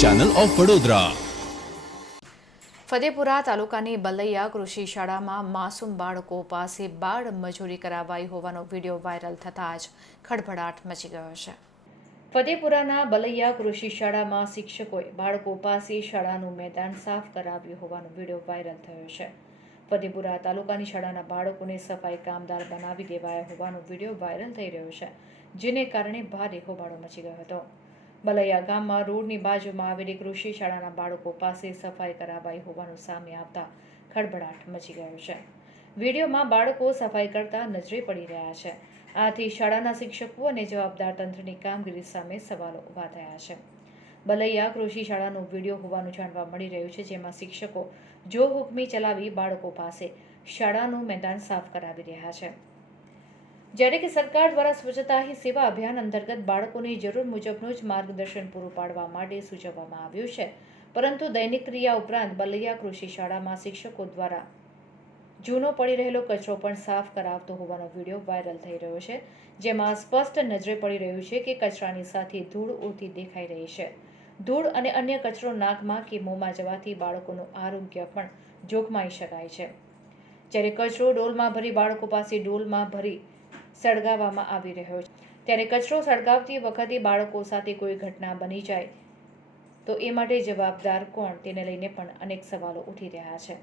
Channel of Vadodara Fatepura તાલુકાની બલૈયા કૃષિ શાળામાં માસૂમ બાળકો પાસે બાળ મજૂરી કરાવાઈ હોવાનો વીડિયો વાયરલ થતાં જ ખળભળાટ મચી ગયો છે. ફતેપુરાના બલૈયા કૃષિ શાળામાં શિક્ષકોએ બાળકો પાસે શાળાનું મેદાન સાફ કરાવ્યું હોવાનો વીડિયો વાયરલ થયો છે. ફતેપુરા તાલુકાની શાળાના બાળકોને સફાઈ કામદાર બનાવી દેવાયા હોવાનો વીડિયો વાયરલ થઈ રહ્યો છે, જેને કારણે ભારે હોબાળો મચી ગયો હતો. બલૈયા ગામમાં રોડની બાજુમાં આવેલી કૃષિ શાળાના બાળકો પાસે સફાઈ કરાવાઈ હોવાનું સામે આવતા ખળભળાટ મચી ગયો છે. વિડીયોમાં બાળકો સફાઈ કરતા નજરે પડી રહ્યા છે. આથી શાળાના શિક્ષકો અને જવાબદાર તંત્રની કામગીરી સામે સવાલો ઊભા થયા છે. બલૈયા કૃષિ શાળાનો વીડિયો હોવાનું જાણવા મળી રહ્યું છે, જેમાં શિક્ષકો જો હુકમી ચલાવી બાળકો પાસે શાળાનું મેદાન સાફ કરાવી રહ્યા છે. જ્યારે કે સરકાર દ્વારા સ્વચ્છતા હી સેવા અભિયાન અંતર્ગત બાળકોની જરૂર મુજબનું જ માર્ગદર્શન પૂરું પાડવા માટે સૂચવવામાં આવ્યું છે. પરંતુ દૈનિક ક્રિયા ઉપરાંત બલૈયા કૃષિ શાળામાં શિક્ષકો દ્વારા જૂનો પડી રહેલો કચરો પણ સાફ કરાવતો હોવાનો વીડિયો વાયરલ થઈ રહ્યો છે, જેમાં સ્પષ્ટ નજરે પડી રહ્યું છે કે કચરાની સાથે ધૂળ ઉડતી દેખાઈ રહી છે. ધૂળ અને અન્ય કચરો નાકમાં કે મોંમાં જવાથી બાળકોનું આરોગ્ય પણ જોખમાઈ શકાય છે. જ્યારે કચરો ડોલમાં ભરી બાળકો પાસે ડોલમાં ભરી સળગાવવામાં આવી રહ્યો છે. ત્યારે કચરો સળગાવતી વખતે બાળકો સાથે કોઈ ઘટના બની જાય તો એ માટે જવાબદાર કોણ? તેને લઈને પણ અનેક સવાલો ઉઠી રહ્યા છે.